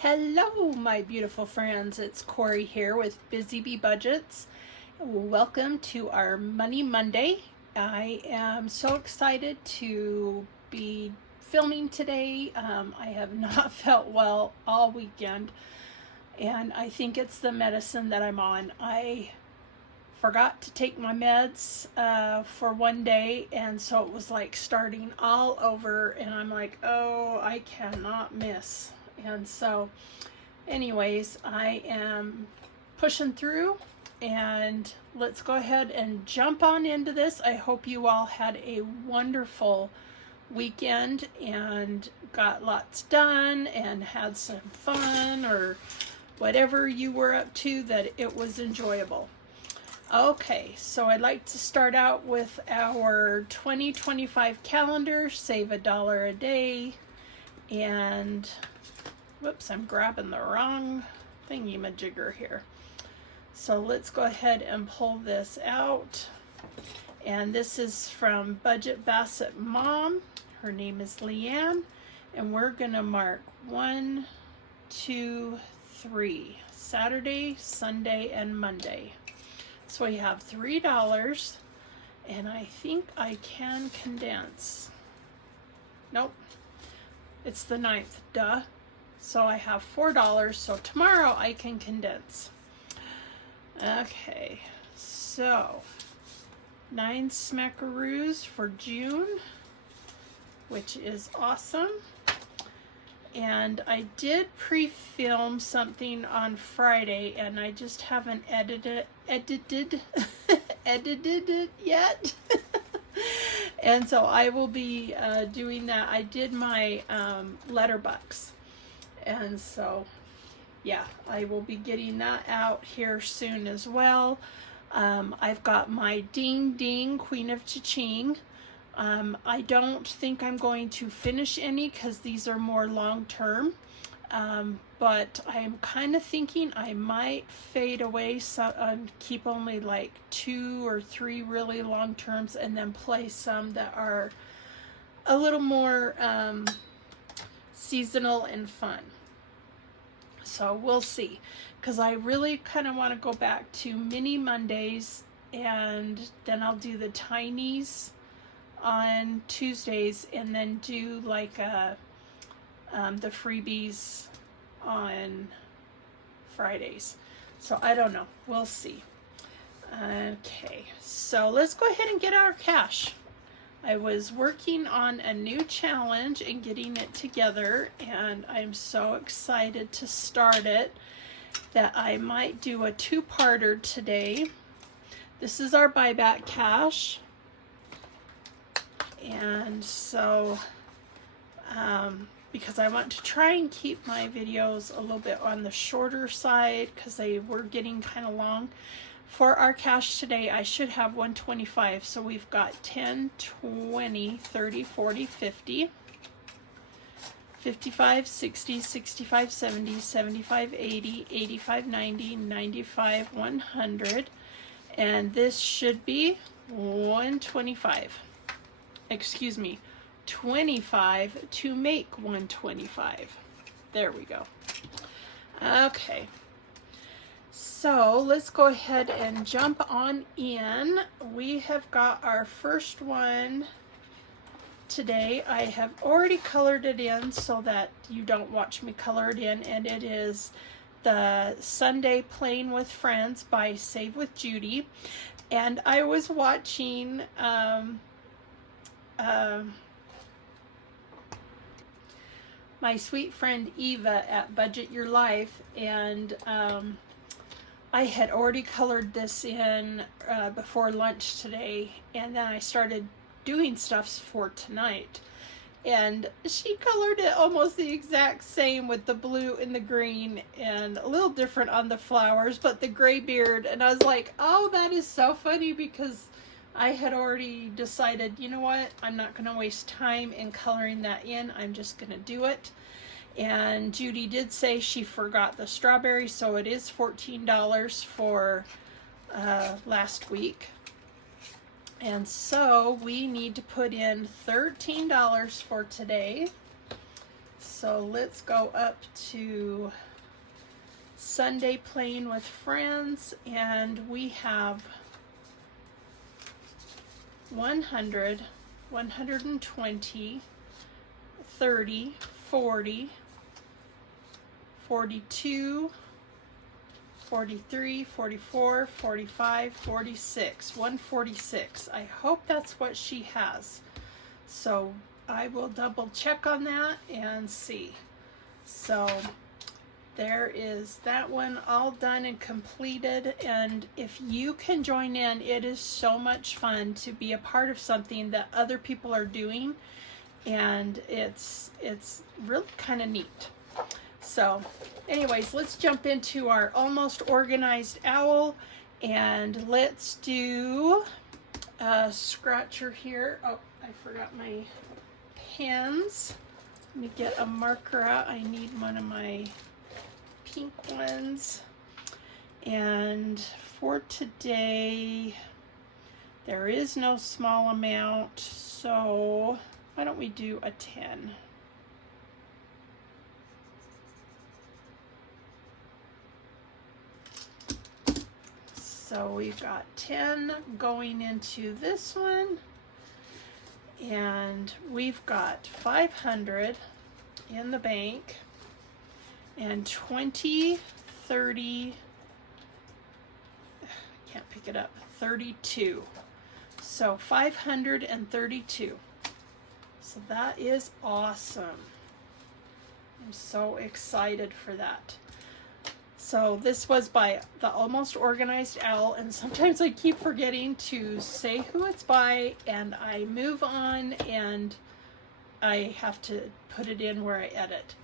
Hello, my beautiful friends. It's Corey here with BusyBeeBudgets. Welcome to our Money Monday. I am so excited to be filming today. I have not felt well all weekend, and I think it's the medicine that I'm on. I forgot to take my meds for one day, and so it was like starting all over, and I'm like, oh, I cannot miss. And so anyways, I am pushing through, and let's go ahead and jump on into this. I hope you all had a wonderful weekend and got lots done and had some fun, or whatever you were up to, that it was enjoyable. Okay, so I'd like to start out with our 2025 calendar, save $1 a day, and whoops, I'm grabbing the wrong thingy-majigger here. So let's go ahead and pull this out. And this is from Budget Bassett Mom. Her name is Leanne. And we're gonna mark 1, 2, 3. Saturday, Sunday, and Monday. So we have $3. And I think I can condense. Nope. It's the 9th, duh. So I have $4, so tomorrow I can condense. Okay, so 9 smackaroos for June, which is awesome. And I did pre-film something on Friday, and I just haven't edited it yet. And so I will be doing that. I did my letterbox. And so, yeah, I will be getting that out here soon as well. I've got my Ding Ding Queen of Cha-Ching. I don't think I'm going to finish any because these are more long-term. But I'm kind of thinking I might fade away, so keep only like 2 or 3 really long-terms, and then play some that are a little more seasonal and fun. So we'll see, because I really kind of want to go back to mini Mondays, and then I'll do the tinies on Tuesdays, and then do like the freebies on Fridays. So I don't know, we'll see. Okay, so let's go ahead and get our cash. I was working on a new challenge and getting it together, and I'm so excited to start it that I might do a 2-parter today. This is our buyback cash, and so because I want to try and keep my videos a little bit on the shorter side, because they were getting kind of long. For our cash today, I should have 125. So we've got 10, 20, 30, 40, 50, 55, 60, 65, 70, 75, 80, 85, 90, 95, 100. And this should be 125. Excuse me, 25 to make 125. There we go. Okay. So let's go ahead and jump on in. We have got our first one today. I have already colored it in so that you don't watch me color it in, and it is the Sunday Playing with Friends by Save with Judy. And I was watching my sweet friend Eva at Budget Your Life, and I had already colored this in before lunch today, and then I started doing stuff for tonight. And she colored it almost the exact same, with the blue and the green, and a little different on the flowers, but the gray beard. And I was like, oh, that is so funny, because I had already decided, you know what, I'm not going to waste time in coloring that in. I'm just going to do it. And Judy did say she forgot the strawberry, so it is $14 for last week. And so we need to put in $13 for today. So let's go up to Sunday Playing with Friends, and we have 100, 120, 30, 40, 42, 43, 44, 45, 46, 146. I hope that's what she has. So I will double check on that and see. So there is that one all done and completed. And if you can join in, it is so much fun to be a part of something that other people are doing, and it's really kind of neat. So anyways, let's jump into our almost organized owl, and let's do a scratcher here. Oh, I forgot my pens. Let me get a marker out. I need one of my pink ones. And for today, there is no small amount, so why don't we do a 10? So we've got 10 going into this one, and we've got 500 in the bank, and 20, 30, can't pick it up, 32. So 532. So that is awesome. I'm so excited for that. So this was by the Almost Organized Owl, and sometimes I keep forgetting to say who it's by, and I move on and I have to put it in where I edit.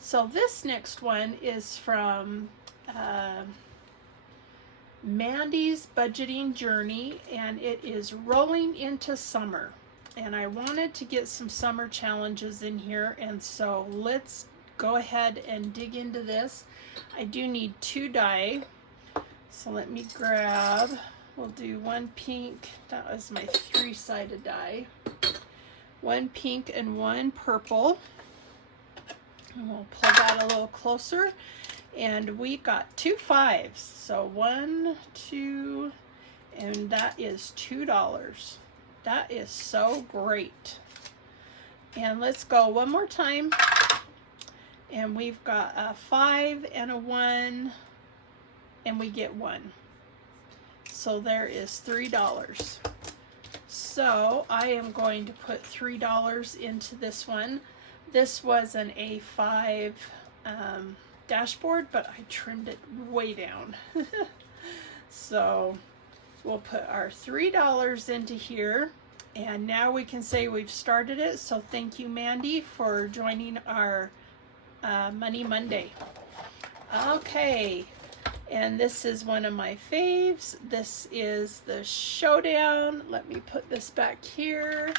So this next one is from Mandy's Budgeting Journey, and it is Rolling into Summer. And I wanted to get some summer challenges in here, and so let's go ahead and dig into this. I do need 2 die, so let me grab, we'll do 1 pink, that was my 3-sided die, 1 pink and 1 purple, and we'll pull that a little closer, and we got 2 5s, so 1, 2, and that is $2. That is so great. And let's go one more time. And we've got a 5 and a 1, and we get 1. So there is $3. So I am going to put $3 into this one. This was an A5 dashboard, but I trimmed it way down. So we'll put our $3 into here, and now we can say we've started it. So thank you, Mandy, for joining our Money Monday. Okay, and this is one of my faves. This is the Showdown. Let me put this back here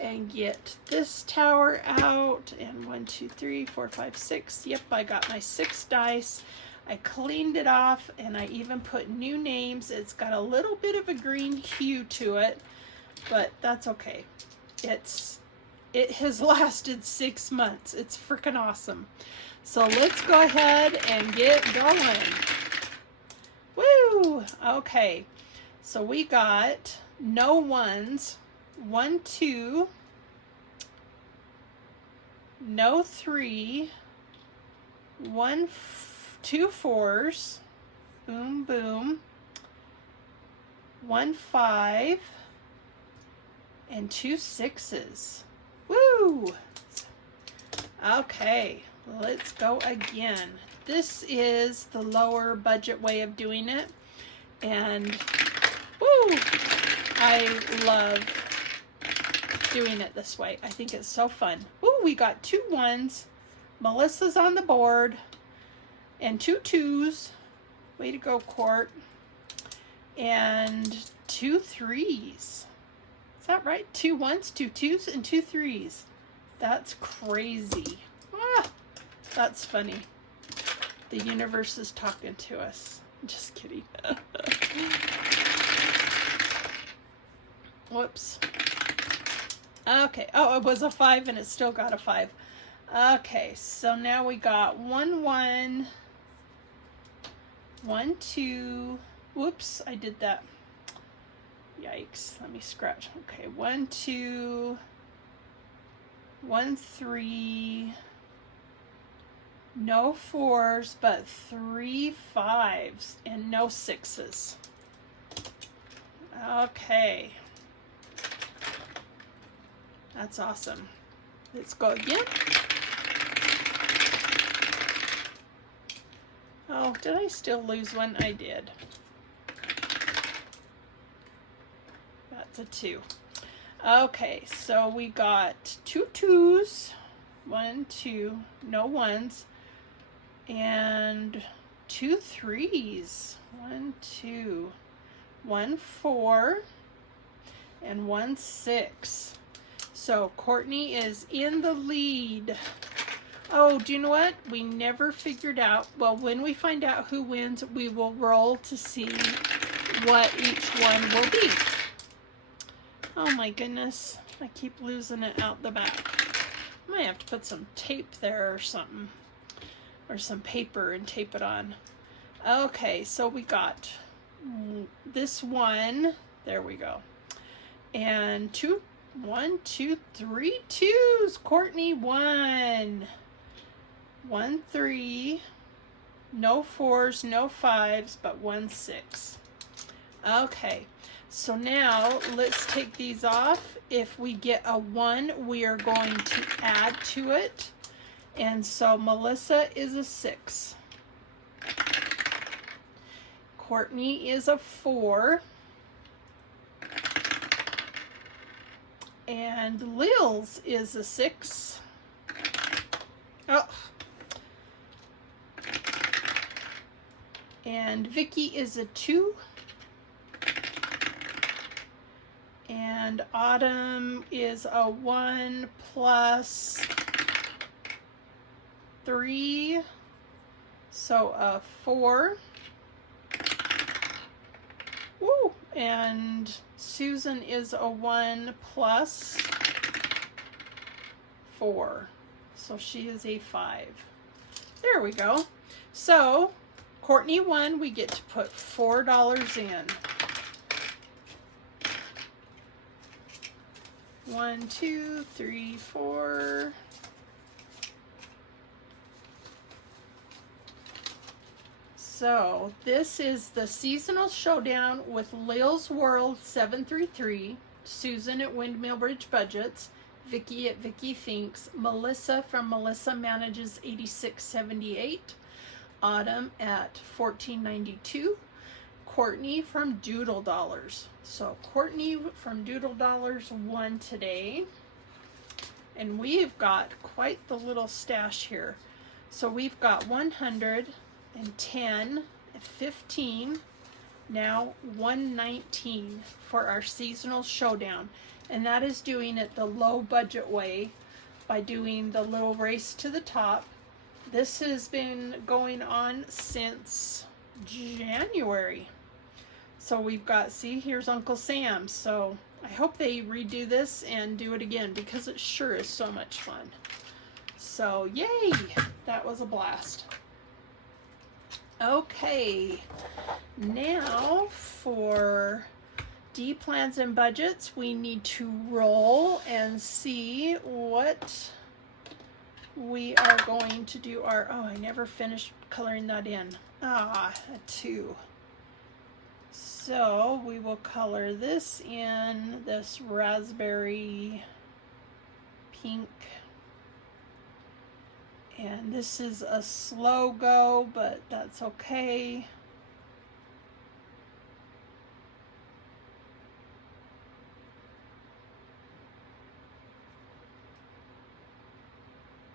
and get this tower out. And 1, 2, 3, 4, 5, 6. Yep, I got my 6 dice. I cleaned it off, and I even put new names. It's got a little bit of a green hue to it, but that's okay. It has lasted 6 months. It's freaking awesome. So let's go ahead and get going. Woo! Okay. So we got no 1s, 1, 2, no 3, 1, 2 4s, boom, boom, 1 5, and 2 6s. Woo! Okay, let's go again. This is the lower budget way of doing it, and woo! I love doing it this way. I think it's so fun. Woo! We got 2 1s. Melissa's on the board, and 2 2s. Way to go, Court. And 2 3s. Is that right? 2 1s, 2 2s, and 2 3s. That's crazy. Ah, that's funny. The universe is talking to us. Just kidding. Whoops. Okay. Oh, it was a 5, and it still got a 5. Okay, so now we got 1 1 1 2. Whoops, I did that. Yikes, let me scratch. Okay, 1 2 1 3. No 4s, but 3 5s and no 6s. Okay, that's awesome. Let's go again. Oh, did I still lose one? I did. That's a 2. Okay, so we got 2 2s, 1 2, no 1s, and 2 3s, 1 2, 1 4, and 1 6. So Courtney is in the lead. Oh, do you know what? We never figured out. Well, when we find out who wins, we will roll to see what each one will be. Oh my goodness. I keep losing it out the back. I might have to put some tape there or something. Or some paper and tape it on. Okay, so we got this one. There we go. And 2, 1 2 3 2s. Courtney won. 1 3. No 4s, no 5s, but 1 6. Okay, so now let's take these off. If we get a 1, we are going to add to it. And so Melissa is a 6. Courtney is a 4. And Lil's is a 6. Oh. And Vicky is a 2. And Autumn is a 1 plus 3, so a 4. Woo! And Susan is a 1 plus 4, so she is a 5. There we go. So Courtney won. We get to put $4 in. 1 2 3 4. So this is the seasonal showdown with Lil's World 733, Susan at Windmill Bridge Budgets, Vicky at Vicky Thinks, Melissa from Melissa Manages 8678, Autumn at 1492, Courtney from Doodle Dollars. So Courtney from Doodle Dollars won today. And we've got quite the little stash here. So we've got 100 and 10 and 15, now 119 for our seasonal showdown. And that is doing it the low budget way by doing the little race to the top. This has been going on since January. So we've got, see, here's Uncle Sam. So I hope they redo this and do it again because it sure is so much fun. So yay, that was a blast. Okay, now for D plans and budgets, we need to roll and see what we are going to do. Our, oh, I never finished coloring that in. Ah, a 2. So we will color this in, this raspberry pink. And this is a slow go, but that's okay.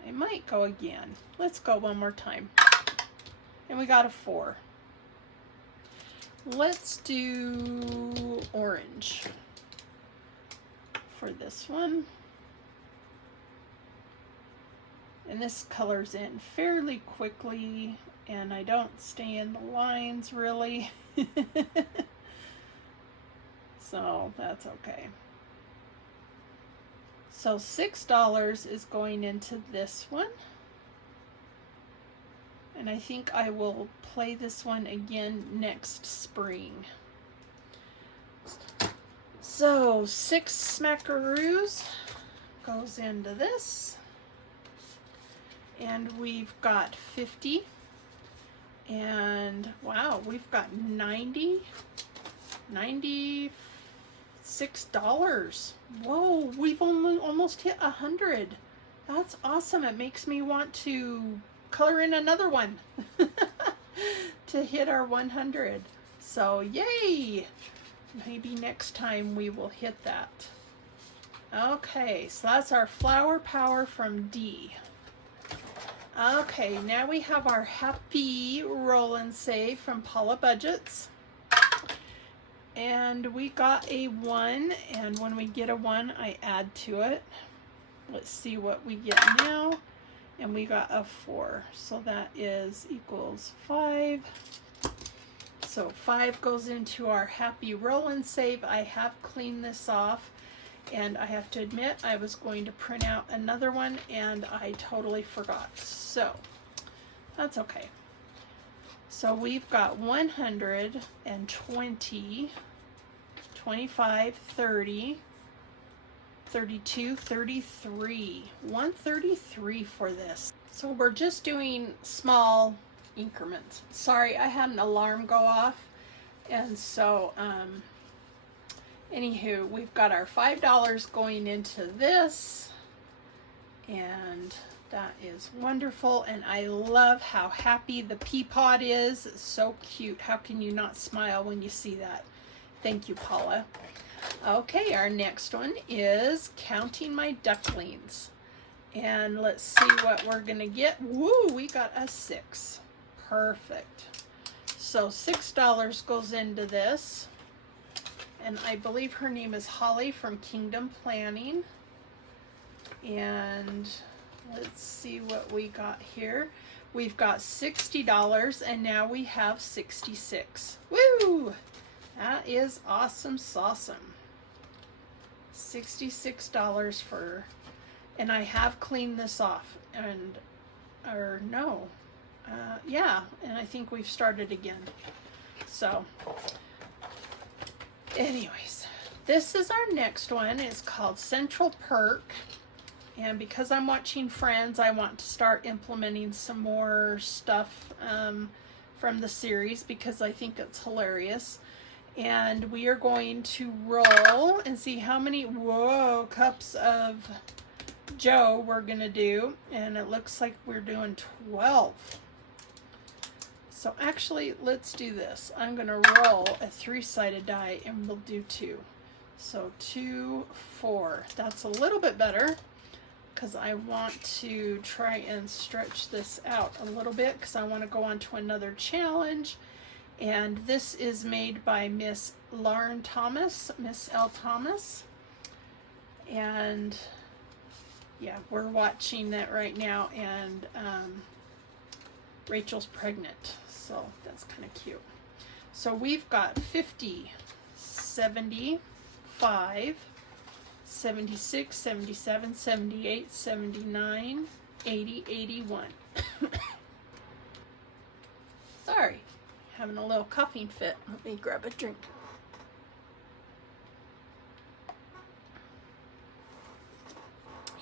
I might go again. Let's go one more time. And we got a 4. Let's do orange for this one. And this colors in fairly quickly, and I don't stay in the lines really. So that's okay. So $6 is going into this one. And I think I will play this one again next spring. So 6 smackaroos goes into this. And we've got 50. And wow, we've got $96. Whoa, we've almost hit 100. That's awesome. It makes me want to color in another one to hit our 100. So yay! Maybe next time we will hit that. Okay, so that's our flower power from D. Okay, now we have our happy roll and save from BusyBeeBudgets. And we got a 1, and when we get a 1, I add to it. Let's see what we get now. And we got a 4, so that is equals 5. So 5 goes into our happy roll and save. I have cleaned this off, and I have to admit I was going to print out another one and I totally forgot. So that's okay. So we've got 120, 25, 30, 32, 33, 133 for this. So we're just doing small increments. Sorry, I had an alarm go off, and so anywho, we've got our $5 going into this, and that is wonderful. And I love how happy the pea pod is. It's so cute. How can you not smile when you see that? Thank you, Paula. Okay, our next one is counting my ducklings. And let's see what we're gonna get. Woo, we got a 6. Perfect. So $6 goes into this. And I believe her name is Holly from Kingdom Planning. And let's see what we got here. We've got $60, and now we have 66. Woo! That is awesome sauceum. $66 for, and I have cleaned this off, and, or no, yeah, and I think we've started again. So, anyways, this is our next one. It's called Central Perk. And because I'm watching Friends, I want to start implementing some more stuff from the series because I think it's hilarious. And we are going to roll and see how many, whoa, cups of Joe we're going to do. And it looks like we're doing 12. So actually, let's do this. I'm going to roll a 3-sided die and we'll do 2. So 2, 4. That's a little bit better because I want to try and stretch this out a little bit because I want to go on to another challenge. And this is made by Miss Lauren Thomas, Miss L. Thomas. And yeah, we're watching that right now, and Rachel's pregnant, so that's kind of cute. So we've got 50, 75, 76, 77, 78, 79, 80, 81. Sorry, having a little coughing fit. Let me grab a drink.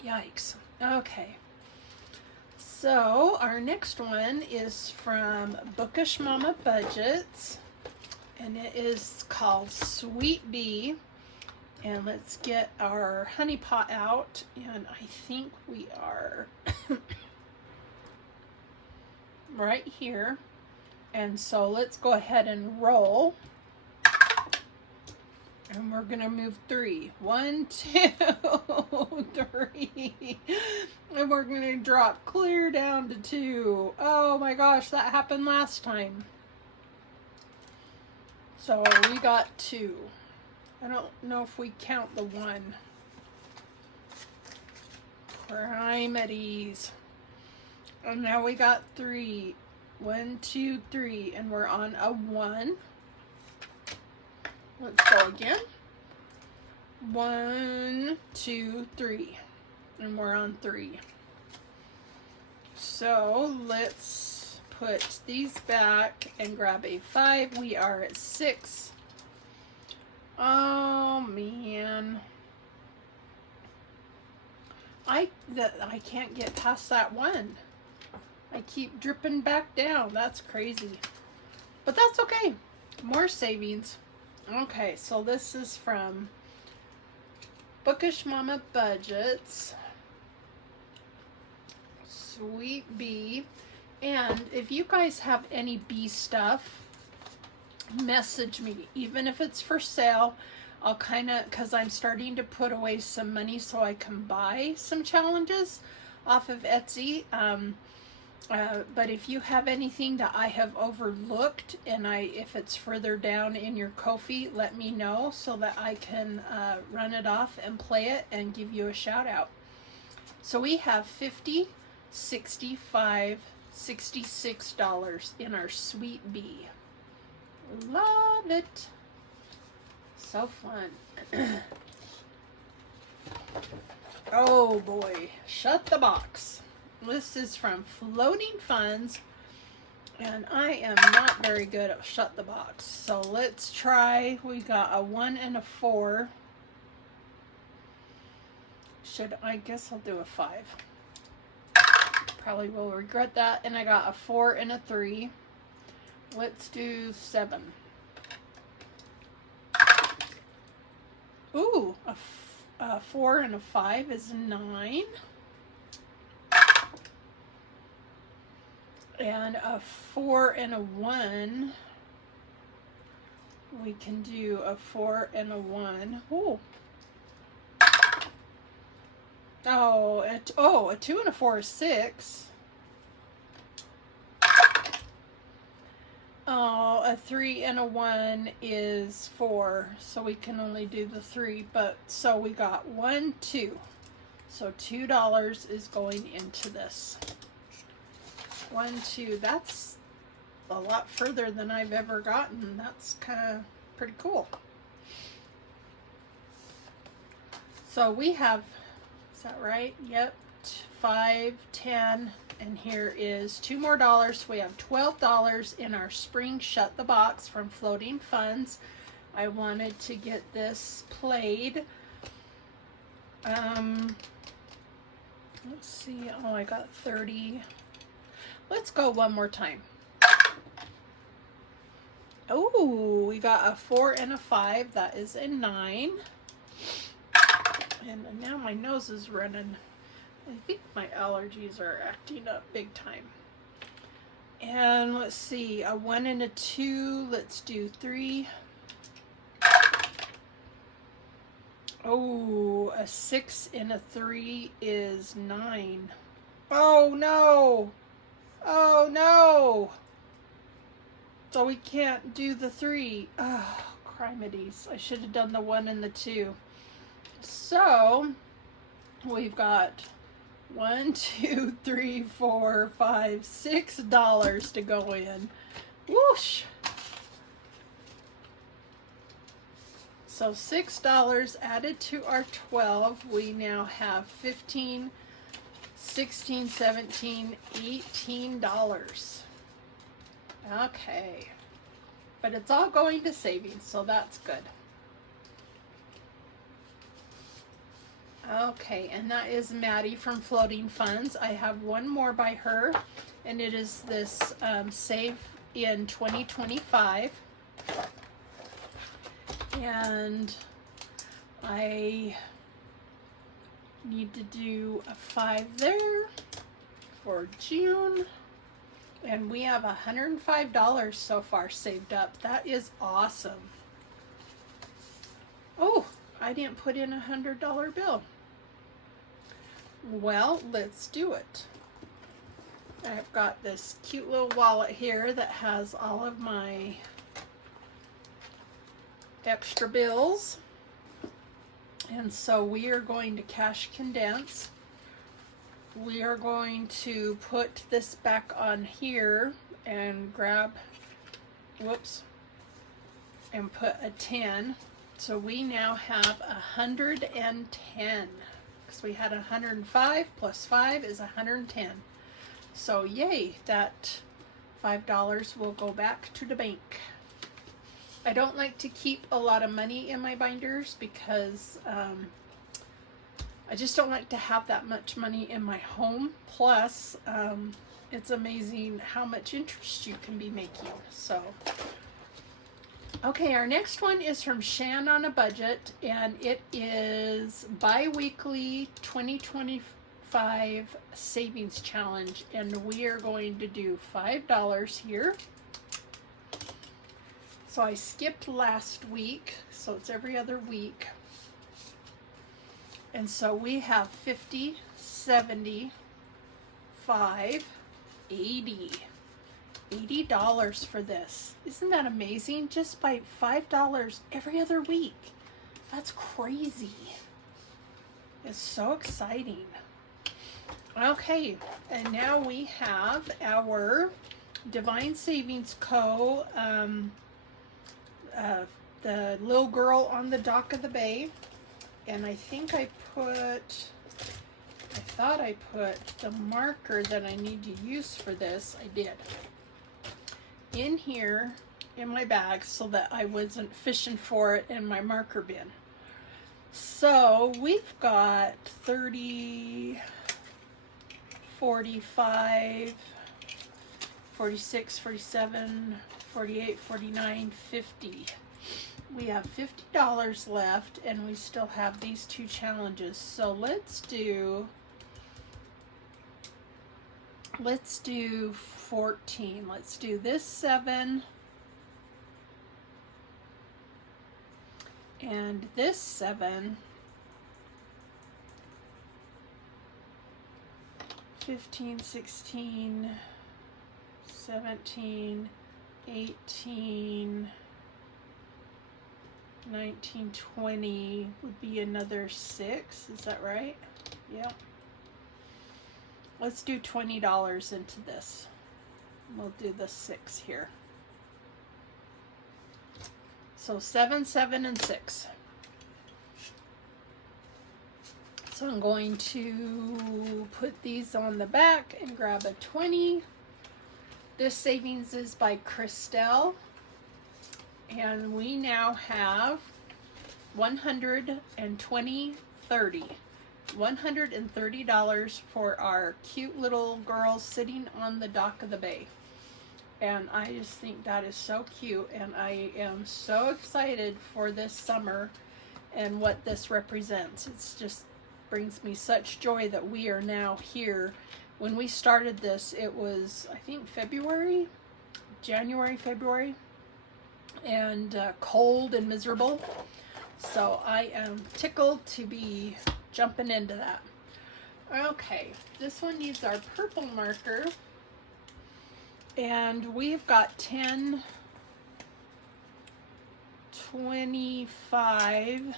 Yikes. Okay. So our next one is from Bookish Mama Budgets, and it is called Sweet Bee. And let's get our honey pot out, and I think we are right here. And so let's go ahead and roll. And we're gonna move 3. 1, 2, 3. And we're gonna drop clear down to 2. Oh my gosh, that happened last time. So we got 2. I don't know if we count the 1. Primarities. And now we got 3. 1, 2, 3. And we're on a 1. Let's go again. 1, 2, 3. And we're on 3. So let's put these back and grab a 5. We are at 6. Oh man. I can't get past that 1. I keep dripping back down. That's crazy. But that's okay. More savings. Okay, so this is from Bookish Mama Budgets. Sweet Bee. And if you guys have any bee stuff, message me. Even if it's for sale, I'll kind of, because I'm starting to put away some money so I can buy some challenges off of Etsy. But if you have anything that I have overlooked, and if it's further down in your Ko-fi, let me know so that I can run it off and play it and give you a shout out. So we have $50, $65, $66 in our Sweet Bee. Love it. So fun. Oh boy, Shut the Box. This is from Floating Funds, and I am not very good at Shut the Box. So let's try. We got a 1 and a 4. I guess I'll do a 5. Probably will regret that. And I got a 4 and a 3. Let's do 7. Ooh, a 4 and a 5 is 9. And a 4 and a 1. We can do a 4 and a 1. Ooh. Oh, a 2 and a 4 is 6. Oh, a 3 and a 1 is 4. So we can only do the 3. But so we got 1, 2. So $2 is going into this. 1, 2. That's a lot further than I've ever gotten. That's kind of pretty cool. So we have, is that right? Yep. 5, 10, and here is $2 more. So we have $12 in our spring Shut the Box from Floating Funds. I wanted to get this played. Let's see. Oh, I got 30. Let's go one more time. Oh, we got a 4 and a 5. That is a 9. And now my nose is running. I think my allergies are acting up big time. And let's see, a 1 and a 2. Let's do 3. Oh, a 6 and a 3 is 9. Oh no! Oh no! So we can't do the 3. Oh, crimities. I should have done the 1 and the 2. So we've got 1, 2, 3, 4, 5, $6 to go in. Whoosh! So $6 added to our 12. We now have 15, 16, 17, $18. Okay. But it's all going to savings, so that's good. Okay, and that is Maddie from Floating Funds. I have one more by her, and it is this Save in 2025. And I need to do a 5 there for June. And we have $105 so far saved up. That is awesome. Oh, I didn't put in a $100 bill. Well, let's do it. I've got this cute little wallet here that has all of my extra bills. And so we are going to cash condense. We are going to put this back on here and grab, whoops, and put a 10. So we now have 110, because we had 105 plus 5 is 110. So yay, that $5 will go back to the bank. I don't like to keep a lot of money in my binders because I just don't like to have that much money in my home. Plus, it's amazing how much interest you can be making. So, okay, our next one is from Shan on a Budget, and it is bi-weekly 2025 savings challenge, and we are going to do $5 here. So I skipped last week, so it's every other week. And so we have 50, 70, 5, 80. $80 for this. Isn't that amazing? Just by $5 every other week. That's crazy. It's so exciting. Okay, and now we have our Divine Savings Co. The little girl on the dock of the bay. And I think I thought I put the marker that I need to use for this. I did. In here in my bag so that I wasn't fishing for it in my marker bin. So we've got 30, 45, 46, 47, 48, 49, 50. We have $50 left, and we still have these two challenges. So let's do 14. Let's do this 7 and this 7. 15, 16, 17, 18, 19, 20 would be another 6. Is that right? Yep. Let's do $20 into this. We'll do the 6 here. So 7, 7, and 6. So I'm going to put these on the back and grab a 20. This savings is by Christelle. And we now have $120.30. $130 for our cute little girl sitting on the dock of the bay. And I just think that is so cute, and I am so excited for this summer and what this represents. It's just brings me such joy that we are now here. When we started this, it was, I think, January, February, and cold and miserable. So I am tickled to be jumping into that. Okay, this one needs our purple marker, and we've got 10, 25,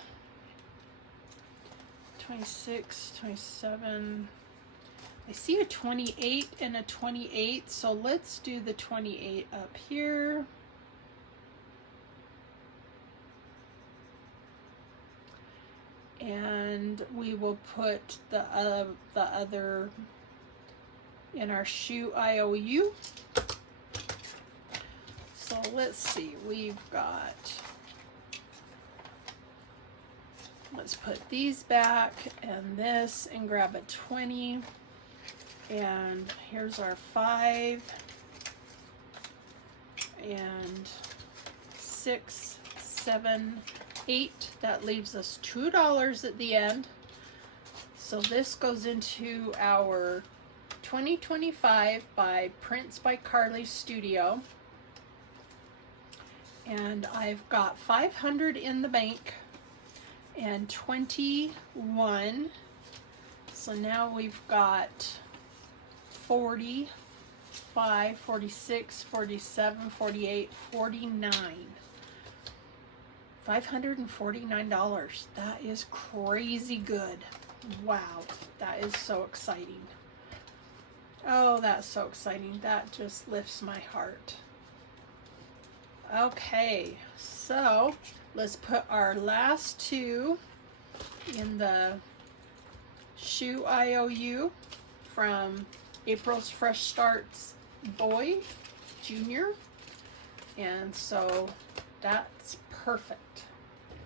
26, 27. I see a 28 and a 28, so let's do the 28 up here. And we will put the other in our Shou I O U. So let's see, we've got, let's put these back and this and grab a 20. And here's our 5 and 6, 7, 8. That leaves us $2 at the end. So this goes into our 2025 by Prints by Carly Studio. And I've got 500 in the bank and 21. So now we've got 45, 46, 47, 48, 49. $549. That is crazy good. Wow, that is so exciting. Oh, that's so exciting. That just lifts my heart. Okay, so let's put our last two in the Shou I O U from April's Fresh Starts Boy Junior. And so that's perfect.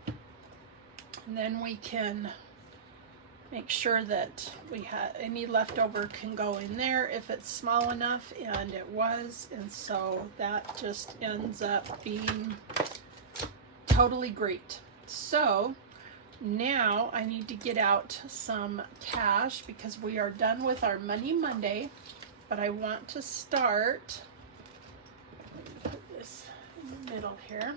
And then we can make sure that we have any leftover can go in there if it's small enough, and it was, and so that just ends up being totally great. So now I need to get out some cash because we are done with our Money Monday, but I want to start, put this in the middle here,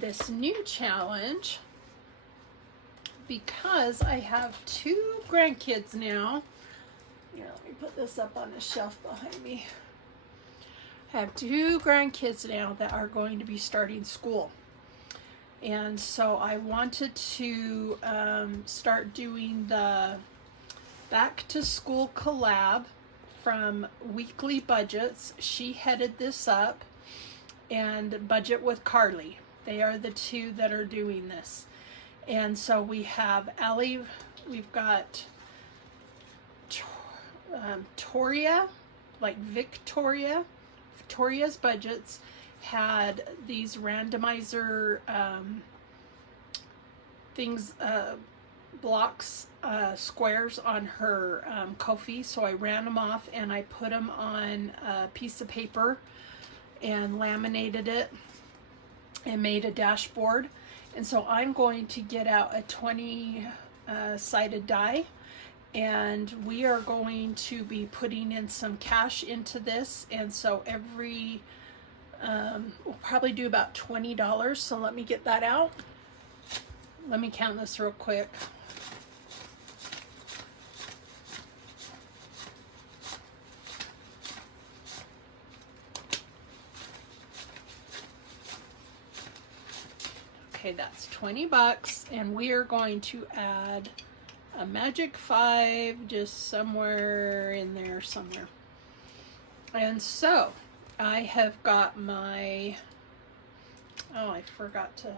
this new challenge, because I have 2 grandkids now. Here, let me put this up on the shelf behind me. I have 2 grandkids now that are going to be starting school. And so I wanted to start doing the back to school collab from Weekly Budgets. She headed this up, and Budget with Carly. They are the 2 that are doing this. And so we have Allie, we've got Toria, like Victoria's Budgets had these randomizer things, blocks, squares on her Ko-fi. So I ran them off and I put them on a piece of paper and laminated it and made a dashboard. And so I'm going to get out a 20 sided die, and we are going to be putting in some cash into this. And so every, we'll probably do about $20. So let me get that out. Let me count this real quick. Okay, that's $20, and we are going to add a magic 5 just somewhere in there somewhere. And so I have got my, oh, I forgot to,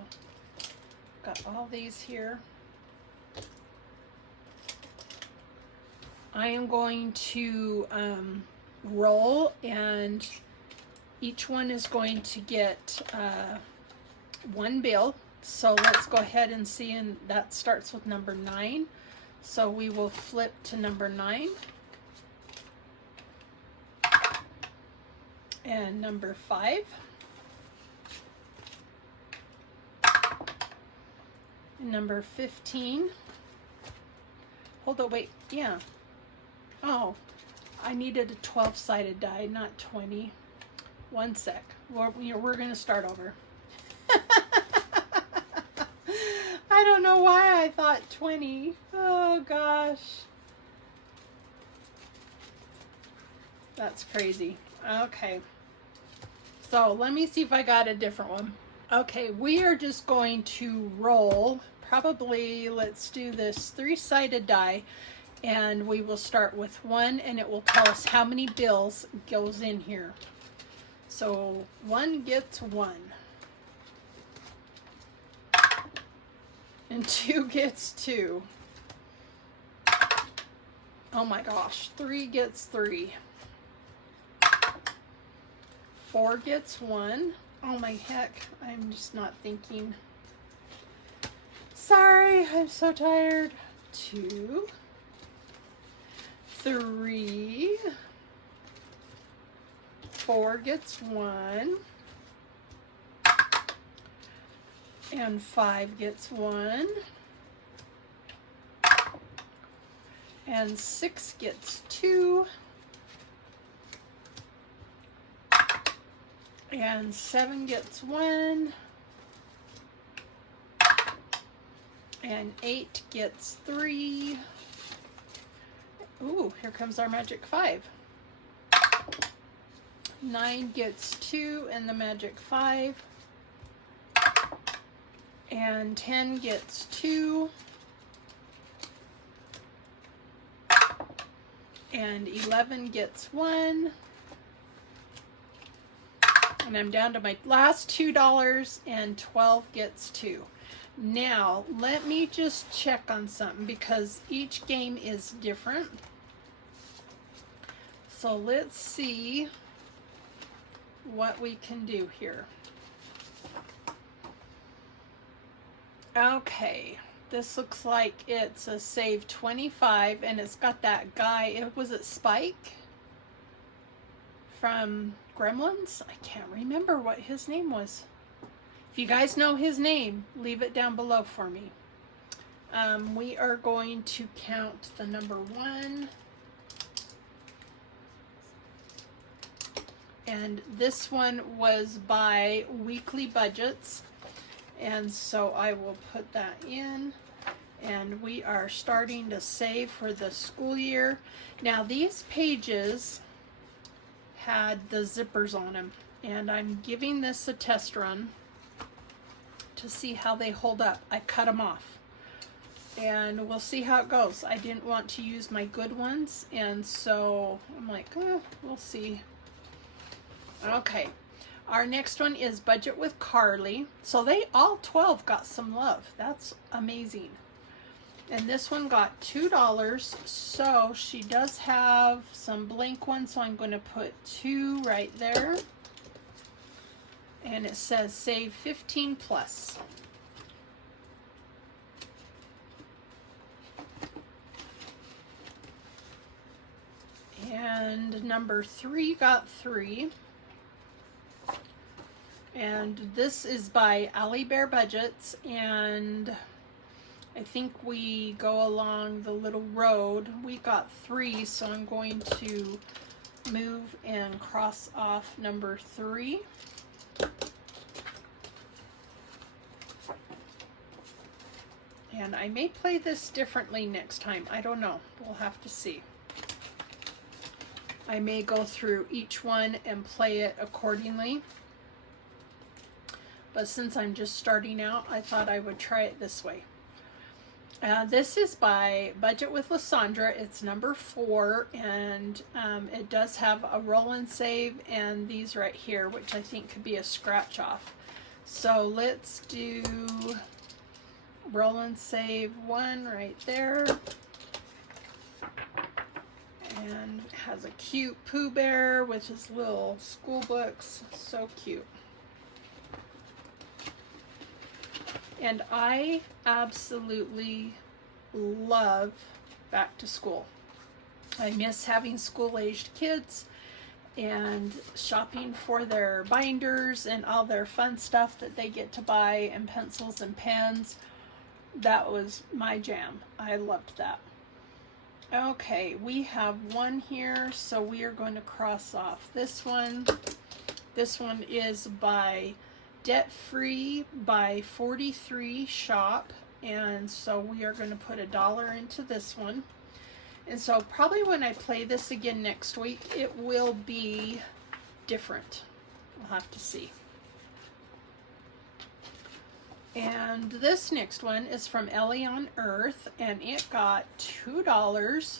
got all these here. I am going to roll, and each one is going to get 1 bill. So let's go ahead and see, and that starts with number 9. So we will flip to number 9. And number 5. And number 15. Hold on, wait, yeah. Oh, I needed a 12-sided die, not 20. One sec. We're going to start over. I don't know why I thought 20. Oh gosh. That's crazy. Okay. So let me see if I got a different one. Okay, we are just going to roll, probably, let's do this 3-sided die, and we will start with 1, and it will tell us how many bills goes in here. So 1 gets 1. And 2 gets 2. Oh my gosh. 3 gets 3. 4 gets 1. Oh my heck. I'm just not thinking. Sorry. I'm so tired. 2. 3. 4 gets 1. And 5 gets 1. And 6 gets 2. And 7 gets 1. And 8 gets 3. Ooh, here comes our magic 5. 9 gets 2 and the magic 5. And 10 gets 2. And 11 gets 1. And I'm down to my last $2 and 12 gets 2. Now, let me just check on something because each game is different. So let's see what we can do here. Okay, this looks like it's a save 25 and it's got that guy, was it Spike from Gremlins? I can't remember what his name was. If you guys know his name, leave it down below for me. We are going to count the number 1. And this one was by Weekly Budgets. And so I will put that in. And we are starting to save for the school year. Now these pages had the zippers on them. And I'm giving this a test run to see how they hold up. I cut them off. And we'll see how it goes. I didn't want to use my good ones. And so I'm like, we'll see. Okay. Our next one is Budget with Carly. So they all 12 got some love. That's amazing. And this one got $2. So she does have some blank ones. So I'm going to put 2 right there. And it says save 15 plus. And number 3 got 3. And this is by Ali Bear Budgets, and I think we go along the little road. We got 3, so I'm going to move and cross off number 3. And I may play this differently next time. I don't know. We'll have to see. I may go through each one and play it accordingly. But since I'm just starting out, I thought I would try it this way. This is by Budget with Lysandra. It's number 4, and it does have a roll and save and these right here, which I think could be a scratch off. So let's do roll and save 1 right there. And it has a cute Pooh Bear with his little school books. So cute. And I absolutely love back to school. I miss having school-aged kids and shopping for their binders and all their fun stuff that they get to buy, and pencils and pens. That was my jam. I loved that. Okay, we have 1 here, so we are going to cross off this one. This one is by Debt Free by 43 Shop, and so we are going to put $1 into this one. And so probably when I play this again next week, it will be different. We'll have to see. And this next one is from Ellie on Earth, and it got $2.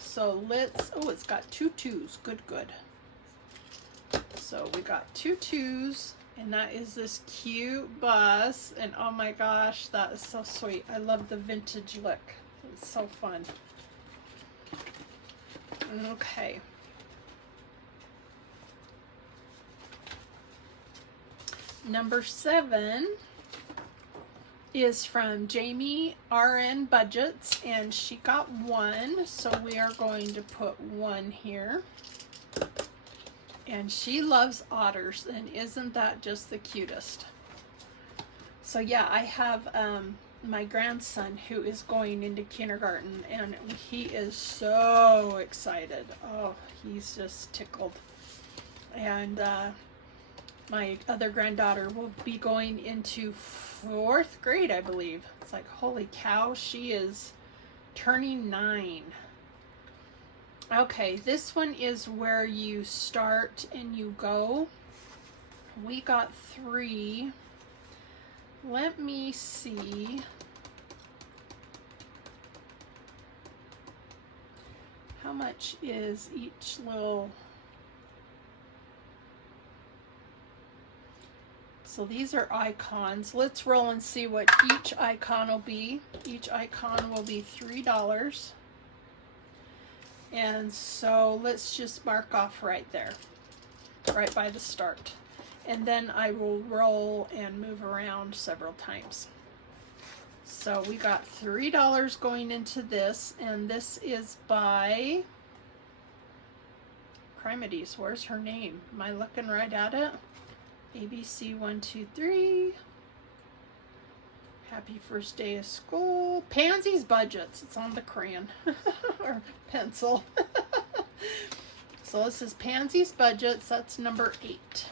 So let's, oh, it's got 2 2s. Good, good. So we got 2 2s. And that is this cute bus. And oh my gosh, that is so sweet. I love the vintage look. It's so fun. Okay. Number 7 is from Jamie RN Budgets, and she got 1. So we are going to put 1 here. And she loves otters, and isn't that just the cutest? So yeah, I have my grandson who is going into kindergarten, and he is so excited. Oh, he's just tickled. And my other granddaughter will be going into 4th grade, I believe. It's like, holy cow, she is turning 9. Okay, this one is where you start and you go. We got 3. Let me see. How much is each little... So these are icons. Let's roll and see what each icon will be. Each icon will be $3. And so let's just mark off right there, right by the start. And then I will roll and move around several times. So we got $3 going into this, and this is by Crimides. Where's her name? Am I looking right at it? ABC123. Happy first day of school. Pansy's Budgets. It's on the crayon or pencil. So this is Pansy's Budgets. That's number 8.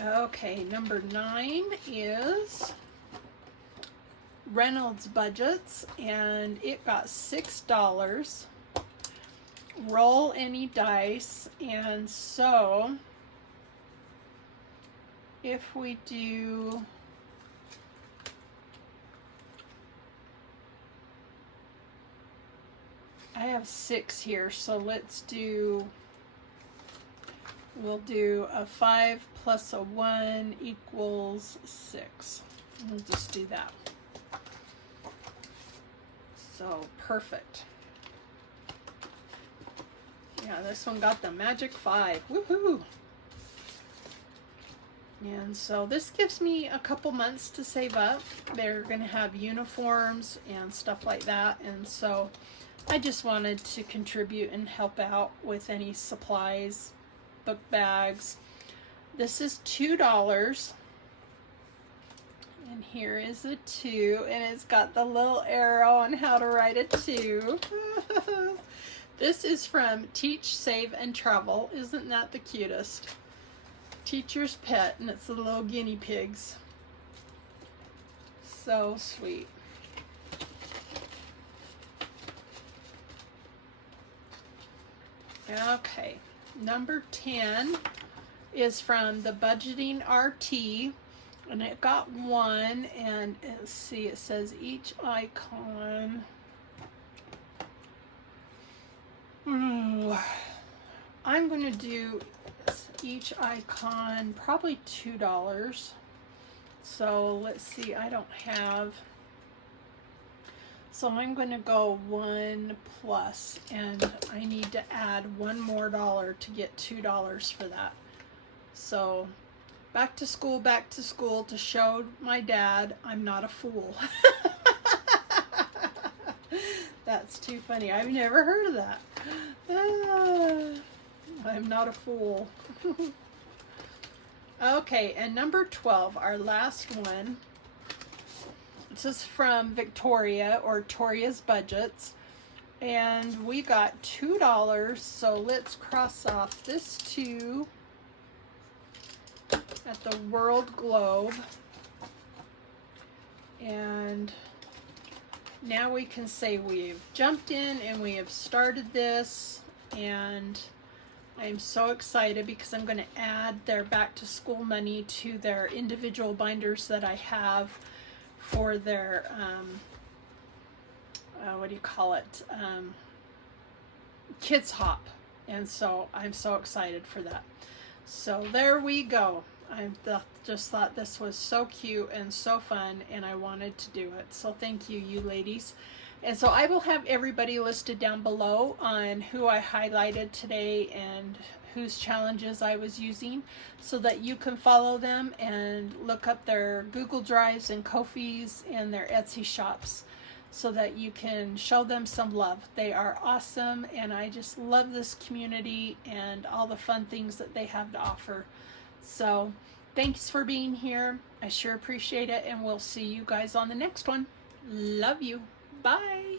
Okay, number 9 is Reynolds Budgets, and it got $6. Roll any dice, and so if we do I have 6 here, so let's do, we'll do a 5 plus a 1 equals 6. We'll just do that. So perfect. Yeah, this one got the magic 5. Woohoo! And so this gives me a couple months to save up. They're going to have uniforms and stuff like that. And so I just wanted to contribute and help out with any supplies, book bags. This is $2. And here is a 2. And it's got the little arrow on how to write a 2. This is from Teach, Save, and Travel. Isn't that the cutest? Teacher's Pet, and it's the little guinea pigs. So sweet. Okay, number 10 is from the Budgeting RT, and it got 1, and let's see, it says each icon. I'm going to do each icon probably $2. So let's see, I don't have, so I'm going to go 1 plus, and I need to add $1 more to get $2 for that. So back to school to show my dad I'm not a fool. That's too funny. I've never heard of that. I'm not a fool. Okay, and number 12, our last one. This is from Victoria, or Toria's Budgets. And we got $2, so let's cross off this 2 at the world globe. And now we can say we've jumped in and we have started this, and I'm so excited because I'm going to add their back to school money to their individual binders that I have for their, what do you call it, Kids Hop. And so I'm so excited for that. So there we go. I just thought this was so cute and so fun, and I wanted to do it. So thank you, you ladies. And so I will have everybody listed down below on who I highlighted today and whose challenges I was using, so that you can follow them and look up their Google Drives and Ko-fis and their Etsy shops, so that you can show them some love. They are awesome, and I just love this community and all the fun things that they have to offer. So thanks for being here. I sure appreciate it, and we'll see you guys on the next one. Love you. Bye.